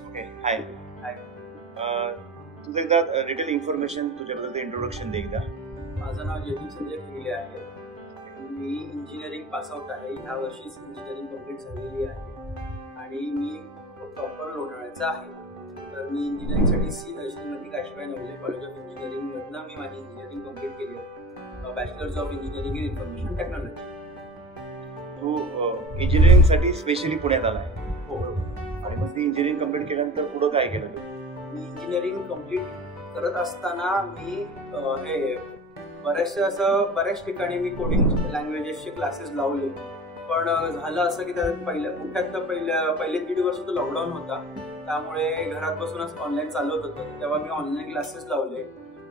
Okay, हाय. तुझं एकदा detail information तुझ्याबद्दल introduction दे एकदा. माझं नाव जयदीप संजय खिले आहे. मी इंजिनिअरिंग पासआउट आहे. ह्या वर्षीच इंजिनिअरिंग कंप्लीट झालेली आहे आणि मी प्रॉपर लोणावळ्याचा आहे. तर मी इंजिनिअरिंगसाठी श्रीमती काशीबाई नवले कॉलेज ऑफ इंजिनिअरिंगमधनं मी माझी इंजिनिअरिंग कंप्लीट केली आहे. Bachelors of engineering in information technology. तू इंजिनिअरिंगसाठी स्पेशली पुण्यात आला आहे. हो. आणि मग ती इंजिनिअरिंग कंप्लीट केल्यानंतर पुढं काय केलं? मी इंजिनिअरिंग कंप्लीट करत असताना मी बऱ्याच ठिकाणी मी कोडिंग लँग्वेजेसचे क्लासेस लावले. पण झालं असं की त्यात पहिले 1.5 वर्ष तो लॉकडाऊन होता. त्यामुळे घरात बसूनच ऑनलाईन चालवत होतं. तेव्हा मी ऑनलाईन क्लासेस लावले.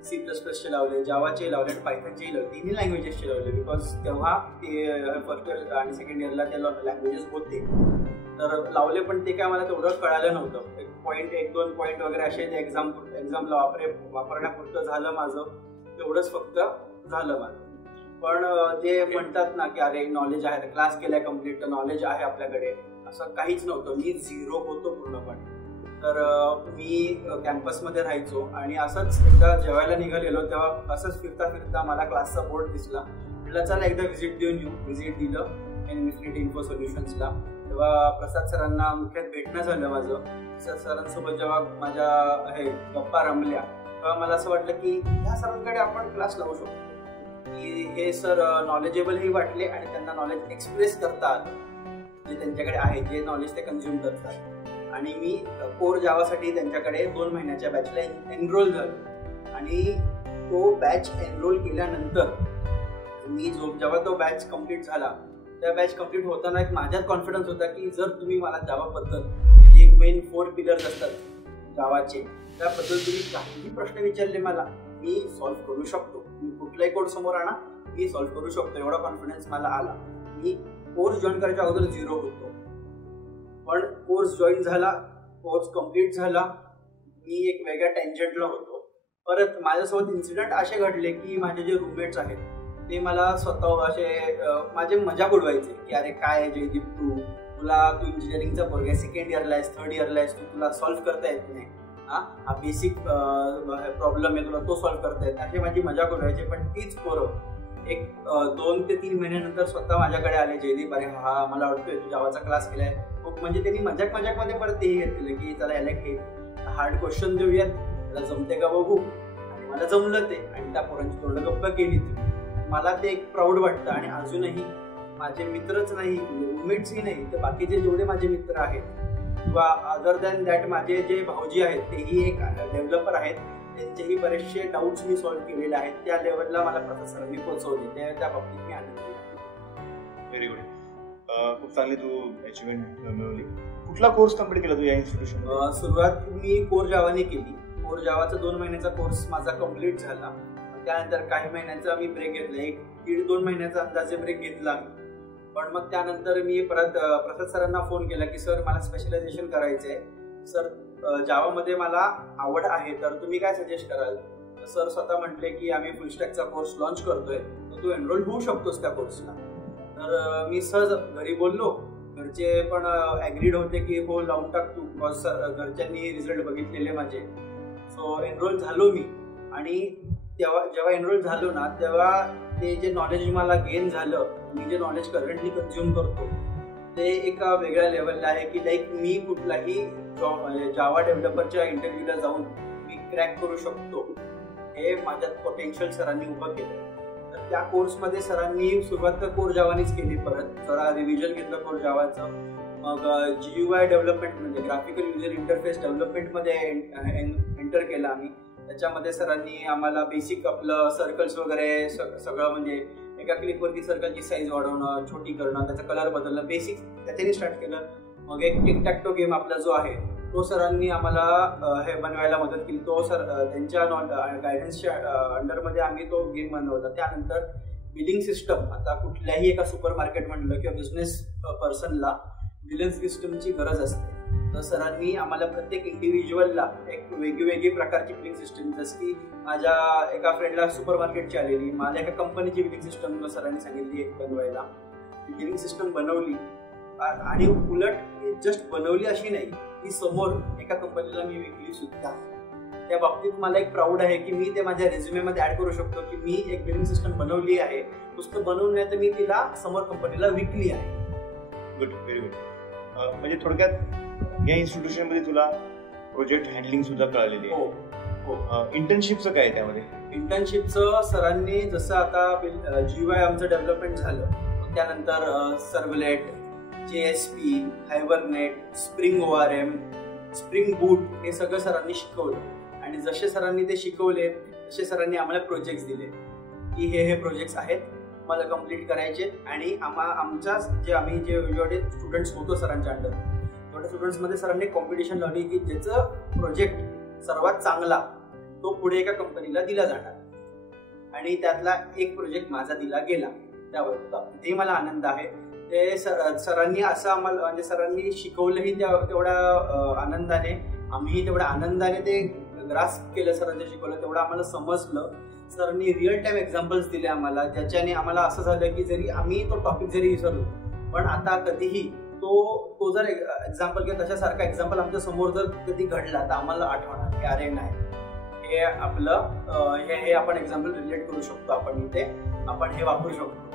C++चे लावले, जावाचे लावले आणि पायथनचेही लावले. तिन्ही लँग्वेजेसचे लावले. बिकॉज तेव्हा ते फर्स्ट इयर आणि सेकंड इयरला त्या लँग्वेजेस होते. तर लावले, पण ते काय मला तेवढं कळालं नव्हतं. 1-2 पॉईंट वगैरे असे एक्झामला वापरण्यापुरतं झालं माझं. तेवढंच फक्त झालं माझं. पण जे म्हणतात ना की अरे नॉलेज आहे, क्लास केलाय कम्प्लीट, तर नॉलेज आहे आपल्याकडे, असं काहीच नव्हतं. मी झिरो होतो पूर्णपणे. तर मी कॅम्पसमध्ये राहायचो आणि असंच एकदा जेवायला निघालेलो तेव्हा असंच फिरता मला क्लासचा बोर्ड दिसला. म्हटलं चला एकदा व्हिजिट देऊन येऊ. व्हिजिट दिलं इन्फिनिटी इन्फो सोल्युशन्सला. तेव्हा प्रसाद सरांना मुख्यात भेटणं झालं माझं. प्रसाद सरांसोबत जेव्हा माझ्या गप्पा रमल्या तेव्हा मला असं वाटलं की ह्या सरांकडे आपण क्लास लावू शकतो. की हे सर नॉलेजेबलही वाटले आणि त्यांना नॉलेज एक्सप्रेस करता आलं जे त्यांच्याकडे आहे, जे नॉलेज ते कन्झ्युम करतात. आणि मी कोर जावासाठी त्यांच्याकडे 2 महिन्याच्या बॅचला एनरोल झालो. आणि तो बॅच एनरोल केल्यानंतर मी जेव्हा तो बॅच कम्प्लीट झाला, त्या बॅच कम्प्लीट होताना एक माझ्यात कॉन्फिडन्स होता की जर तुम्ही मला जावाबद्दल जे मेन 4 पिलर्स असतात जावाचे, त्याबद्दल तुम्ही काहीही प्रश्न विचारले मला, मी सॉल्व्ह करू शकतो. मी कुठलाही कोड समोर आणा, मी सॉल्व्ह करू शकतो, एवढा कॉन्फिडन्स मला आला. मी कोर्स जॉईन करायच्या अगोदर 0 होतो. पण कोर्स जॉईन झाला, कोर्स कम्प्लीट झाला, मी एक वेगळ्या टेंजंटला होतो. परत माझ्यासोबत इन्सिडेंट असे घडले की माझे जे रूममेट्स आहेत ते मला स्वतः असे माझे मजाक उडवायचे की अरे काय जयदीप तू इंजिनिअरिंगचा पोरगा, सेकंड इयरला आहेस, थर्ड इयरला आहेस, तुला सॉल्व्ह करता येत नाही, हा बेसिक प्रॉब्लेम आहे, तुला तो सॉल्व्ह करता येत. असे माझी मजाक उडवायचे. पण तीच पोरं एक 2 ते 3 महिन्यानंतर स्वतः माझ्याकडे आले, जयदीप अरे हा मला वाटतोय तू जावाचा क्लास केलाय. म्हणजे त्यांनी मजाकमध्ये परत तेही घेतलेलं की चला याला हार्ड क्वेश्चन देऊयात, त्याला जमते का बघू. आणि मला जमलं ते. आणि त्या पोरांची तोंड गप्प केली ती. मला ते एक प्राऊड वाटतं. आणि अजूनही माझे मित्रच नाही, रूममेट्सही नाही, तर बाकीचे जेवढे माझे मित्र आहेत किंवा अदर दॅन दॅट माझे जे भाऊजी आहेत तेही एक डेव्हलपर आहेत, त्यांचेही बरेचसे डाऊट्स मी सॉल्व्ह केलेले आहेत. त्या लेवलला मला प्रोफेसरांनी पोहोचवले. त्या बाबतीत मी आनंदी आहे. Very good. खूप चांगली तू अचिव्हमेंट मिळवली. कुठला कोर्स कम्प्लीट केला तू या इन्स्टिट्यूशन? सुरुवात मी कोर जावाने केली. कोर जावाचा 2 महिन्याचा कोर्स माझा कम्प्लीट झाला. त्यानंतर काही महिन्याचा मी ब्रेक घेतला, 1-1.5-2 महिन्याचा अंदाजे ब्रेक घेतला. पण मग त्यानंतर मी परत प्रसाद सरांना फोन केला की सर मला स्पेशलायझेशन करायचं आहे, सर जावामध्ये मला आवड आहे, तर तुम्ही काय सजेस्ट कराल? तर सर स्वतः म्हटले की आम्ही फुलस्टॅकचा कोर्स लॉन्च करतोय, तर तू एनरोल होऊ शकतोस त्या कोर्सला. तर मी सहज घरी बोललो. घरचे पण ॲग्रीड होते की हो लावून टाक तू, बिकॉज घरच्यांनी रिझल्ट बघितलेले माझे. सो एनरोल झालो मी. आणि जेव्हा एनरोल झालो ना तेव्हा ते जे नॉलेज मला गेन झालं, मी जे नॉलेज करंटली कन्झ्युम करतो ते एका वेगळ्या लेवलला आहे की लाईक मी कुठलाही जावा डेव्हलपरच्या इंटरव्ह्यूला जाऊन मी क्रॅक करू शकतो, हे माझ्यात पोटेन्शियल सरांनी उभं केलं. तर त्या कोर्समध्ये सरांनी सुरुवात तर कोर जावानीच केली. परत जरा रिव्हिजन घेतलं कोर जावाचं. मग GUI डेव्हलपमेंट म्हणजे ग्राफिकल युजर इंटरफेस डेव्हलपमेंटमध्ये एंटर केलं आम्ही. त्याच्यामध्ये सरांनी आम्हाला बेसिक आपलं सर्कल्स वगैरे सगळं म्हणजे एका क्लिकवरती सर्कलची साईज वाढवणं, छोटी करणं, त्याचा कलर बदलणं, बेसिक त्याच्याने स्टार्ट केलं. मग एक टिक टॅक टो गेम आपला जो आहे तो सरांनी आम्हाला हे बनवायला मदत केली. तो त्यांच्या गायडन्सच्या अंडरमध्ये आम्ही तो गेम बनवला. त्यानंतर बिलिंग सिस्टम, आता कुठल्याही एका सुपर मार्केट म्हणलं किंवा बिझनेस पर्सनला बिलिंग सिस्टमची गरज असते. तर सरांनी आम्हाला प्रत्येक इंडिव्हिज्युअलला एक वेगवेगळी प्रकारची बिलिंग सिस्टम, जसं की माझ्या एका फ्रेंडला सुपर मार्केटची आलेली, माझ्या एका कंपनीची बिलिंग सिस्टम सरांनी सांगितली बनवायला. बिलिंग सिस्टम बनवली. आणि उलट जस्ट बनवली अशी नाही, ती समोर एका कंपनीला मी विकली सुद्धा. त्या बाबतीत मला एक प्राऊड आहे की मी ते माझ्या रेझ्युमे मध्ये ऍड करू शकतो की मी एक बिलिंग सिस्टम बनवली आहे. नुसतं बनवून नाही तर मी तिला समोर कंपनीला विकली आहे. Good, very good. म्हणजे थोडक्यात या इन्स्टिट्यूशन मध्ये तुला प्रोजेक्ट हँडलिंग सुद्धा कळालेली आहे. हो. इंटर्नशिपचं काय आहे त्यामध्ये? इंटर्नशिपचं सरांनी जसं आता GUI आमचं डेव्हलपमेंट झालं, त्यानंतर servlet, JSP, Hibernate, Spring ORM, Spring Boot हे सगळं सरांनी शिकवलं. आणि जसे सरांनी ते शिकवले तसे सरांनी आम्हाला प्रोजेक्ट्स दिले की हे प्रोजेक्ट्स आहेत, मला कम्प्लीट करायचे. आणि आम्ही जेवढे स्टुडंट्स होतो सरांच्या अंडर, तेवढ्या स्टुडंट्समध्ये सरांनी कॉम्पिटिशन लावली की ज्याचं प्रोजेक्ट सर्वात चांगला तो पुढे एका कंपनीला दिला जाणार. आणि त्यातला एक प्रोजेक्ट माझा दिला गेला. त्यावर ते मला आनंद आहे. ते सरांनी असं आम्हाला म्हणजे सरांनी शिकवलंही तेवढ्या आनंदाने, आम्ही तेवढ्या आनंदाने ते ग्रास्प केलं. सरांनी शिकवलं तेवढं आम्हाला समजलं. सरांनी रिअल टाइम एक्झाम्पल्स दिले आम्हाला, ज्याच्याने आम्हाला असं झालं की जरी आम्ही तो टॉपिक जरी विसरलो, पण आता कधीही तो जर एक्झाम्पल किंवा तशासारखा एक्झाम्पल आमच्या समोर जर कधी घडला तर आम्हाला आठवणार की अरे नाही, हे आपलं हे आपण एक्झाम्पल रिलेट करू शकतो, आपण हे वापरू शकतो.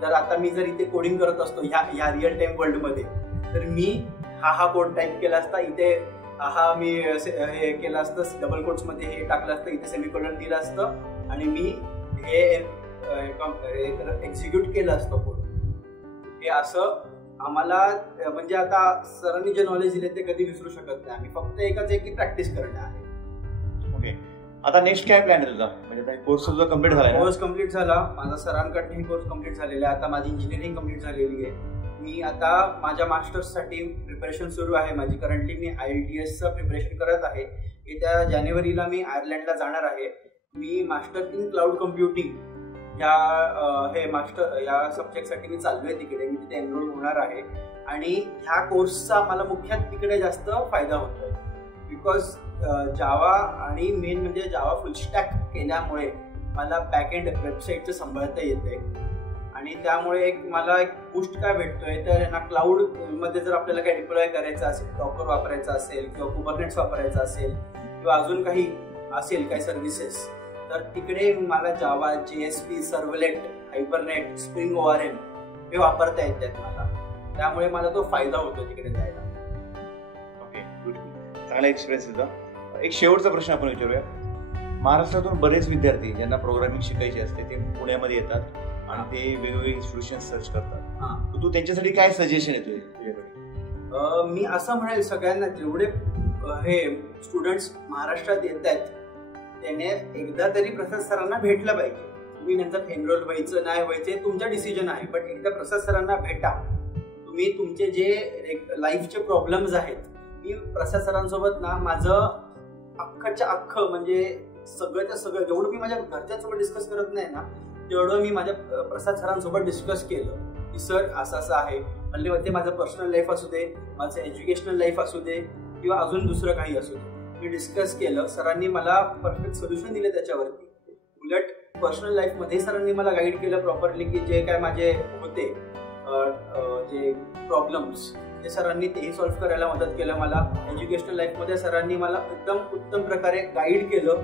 जर आता मी जर इथे कोडिंग करत असतो ह्या रिअल टाइम वर्ल्ड मध्ये, तर मी हा कोड टाईप केला असता, इथे मी हे केलं असतं, डबल कोट्स मध्ये हे टाकलं असतं, इथे सेमीकोलन दिलं असतं आणि मी हे एक्झिक्यूट केलं असतं कोड. हे असं आम्हाला म्हणजे आता सरांनी जे नॉलेज दिले ते कधी विसरू शकत नाही. आम्ही फक्त एकच की प्रॅक्टिस करणे आहे. ओके, आता नेक्स्ट काय प्लॅन आहे तुझा? म्हणजे कोर्स तुझा कम्प्लीट झाला? कोर्स कम्प्लीट झाला माझा, सरांकडनं ही कोर्स कम्प्लीट झालेला आहे. आता माझी इंजिनिअरिंग कम्प्लीट झालेली आहे. मी आता माझ्या मास्टर्ससाठी प्रिपरेशन सुरू आहे माझी. करंटली मी IELTSचं प्रिपरेशन करत आहे. येत्या जानेवारीला मी आयर्लंडला जाणार आहे. मी मास्टर इन क्लाउड कम्प्युटिंग या सब्जेक्टसाठी मी चाललोय तिकडे. मी तिथे एनरोल होणार आहे. आणि ह्या कोर्सचा मला मुख्यतः तिकडे जास्त फायदा होतोय बिकॉज जावा आणि मेन म्हणजे जावा फुल स्टॅक केल्यामुळे मला बॅकएंड वेबसाईटचं सांभाळता येते. आणि त्यामुळे मला एक बूस्ट काय भेटतोय तर ना, क्लाउड मध्ये जर आपल्याला काही डिप्लॉय करायचं असेल, डॉकर वापरायचा असेल किंवा कुबरनेट्स वापरायचा असेल किंवा अजून काही असेल काही सर्व्हिसेस, तर तिकडे मला जावा, JSP, servlet, hibernate, Spring ORM हे वापरता येतात मला. त्यामुळे मला तो फायदा होतो तिकडे जायला. ओके, गुड, चांगला एक्सपिरियन्स तुझा. एक शेवटचा प्रश्न आपण विचारूया. महाराष्ट्रातून बरेच विद्यार्थी ज्यांना प्रोग्रामिंग शिकायची असते ते पुण्यामध्ये येतात आणि ते वेगवेगळे इन्स्टिट्यूशन सर्च करतात. तू त्यांच्यासाठी काय सजेशन येतोय तुझ्याकडे? मी असं म्हणेल सगळ्यांना, जेवढे हे स्टुडंट्स महाराष्ट्रात येत आहेत त्याने एकदा तरी प्रसाद सरांना भेटलं पाहिजे. तुम्ही नंतर एनरोल व्हायचं नाही व्हायचे तुमचा डिसिजन आहे, पण एकदा प्रसाद सरांना भेटा. तुम्ही तुमचे जे लाईफचे प्रॉब्लेम्स आहेत, मी प्रसाद सरांसोबत ना माझं अख्खच्या अख्खं म्हणजे सगळंच्या सगळं जेवढं मी माझ्या घरच्यांसोबत डिस्कस करत नाही ना, तेवढं मी माझ्या प्रसाद सरांसोबत डिस्कस केलं की सर असं असं आहे. म्हणजे ते माझं पर्सनल लाईफ असू दे, माझं एज्युकेशनल लाईफ असू दे किंवा अजून दुसरं काही असू दे, मी डिस्कस केलं. सरांनी मला परफेक्ट सोल्युशन दिले त्याच्यावरती. उलट पर्सनल लाईफमध्ये सरांनी मला गाईड केलं प्रॉपरली की जे काय माझे होते जे प्रॉब्लेम्स ते सरांनी तेही सॉल्व्ह करायला मदत केलं मला. एज्युकेशनल लाईफमध्ये सरांनी मला एकदम उत्तम प्रकारे गाईड केलं,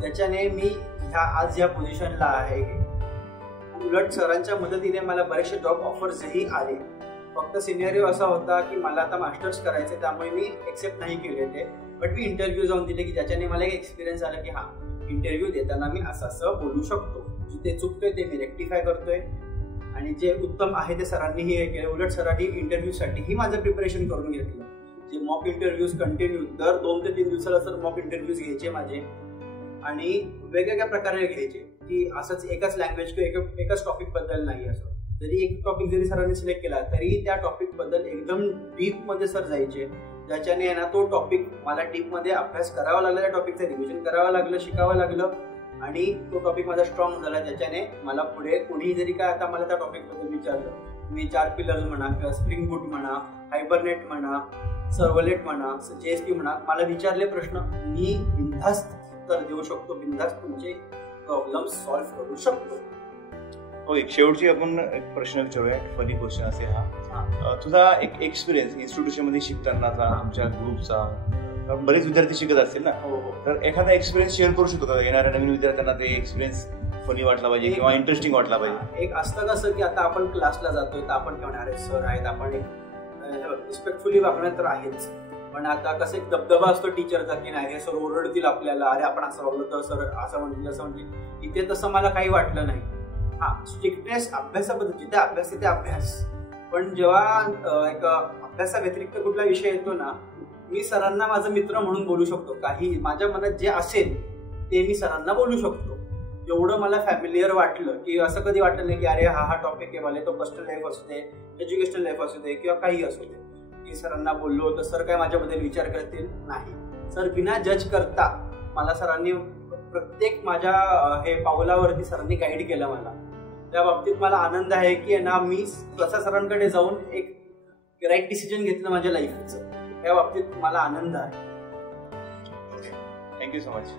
ज्याच्याने मी आज या पोझिशनला आहे. उलट सरांच्या मदतीने मला बरेचसे जॉब ऑफर्सही आले. फक्त सिनेरिओ असा होता की मला आता मास्टर्स करायचे, त्यामुळे मी एक्सेप्ट नाही केले ते. बट मी इंटरव्ह्यू जाऊन दिले की ज्याच्याने मला एक एक्सपिरियन्स आला की इंटरव्ह्यू देताना मी असं बोलू शकतो. जिथे चुकतोय ते मी रेक्टिफाय करतोय आणि जे उत्तम आहे ते सरांनीही हे केलं. उलट सरांनी इंटरव्ह्यूसाठीही माझं प्रिपरेशन करून घेतलं. जे मॉक इंटरव्ह्यूज कंटिन्यू दर 2 ते 3 दिवसाला सर मॉक इंटरव्ह्यूज घ्यायचे माझे आणि वेगवेगळ्या प्रकारे घ्यायचे की असंच एकाच लँग्वेज किंवा एकाच टॉपिक बद्दल नाही. असं जरी एक टॉपिक जरी सरांनी सिलेक्ट केला तरी त्या टॉपिक बद्दल एकदम डीप मध्ये सर जायचे, ज्याच्याने ना तो टॉपिक मला डीप मध्ये अभ्यास करावा लागला, त्या टॉपिकचं रिव्हिजन करावं लागलं, शिकावं लागलं आणि तो टॉपिक माझा स्ट्रॉंग झाला. ज्याच्याने मला पुढे कोणी जरी काय आता मला त्या टॉपिक बद्दल विचारलं, मी 4 पिलर्स म्हणा किंवा स्प्रिंग बूट म्हणा, हायबरनेट म्हणा, सर्व्हलेट म्हणा, JSP म्हणा, मला विचारले प्रश्न मी बिनधास्त उत्तर देऊ शकतो, बिनधास्त तुमचे प्रॉब्लेम सॉल्व्ह करू शकतो. हो, एक शेवटची आपण एक प्रश्न विचारूया, फनी क्वेश्चन असेल हा. तुझा एक एक्सपिरियन्स इन्स्टिट्यूशन मध्ये शिकतानाचा, तुमच्या ग्रुपचा, बरेच विद्यार्थी शिकत असतील ना, तर एखादा एक्सपिरियन्स शेअर करू शकतो का? येणाऱ्या नवीन विद्यार्थ्यांना ते एक्सपिरियन्स फनी वाटला पाहिजे किंवा इंटरेस्टिंग वाटला पाहिजे. एक असतं कसं की आता आपण क्लासला जातोय तर आपण अरे सर आहेत, आपण एक रिस्पेक्टफुली वागण्यात तर आहेच, पण आता कसं एक दबदबा असतो टीचरचा की नाही हे सर ओरडतील आपल्याला, अरे आपण असं वागलो तर सर असं म्हणतील असं म्हणतील. इथे तसं मला काही वाटलं नाही. हा, स्ट्रिक्टनेस अभ्यासाबद्दल, जिथे अभ्यास तिथे अभ्यास, पण जेव्हा एक अभ्यासाव्यतिरिक्त कुठला विषय येतो ना, मी सरांना माझा मित्र म्हणून बोलू शकतो. काही माझ्या मनात जे असेल ते मी सरांना बोलू शकतो. एवढं मला फॅमिलियर वाटलं की असं कधी वाटलं नाही की अरे हा टॉपिक आहे, मला तो पर्सनल लाईफ असू दे, एज्युकेशनल लाईफ असू दे किंवा काही असू दे, की सरांना बोललो तर सर काय माझ्याबद्दल विचार करतील नाही. सर बिना जज करता मला सरांनी प्रत्येक माझ्या हे पावलावरती सरांनी गाईड केलं मला. त्या बाबतीत मला आनंद आहे की ना मी स्वतः सरांकडे जाऊन एक राईट डिसिजन घेतलं माझ्या लाईफचं. त्या बाबतीत मला आनंद आहे. Thank you so much.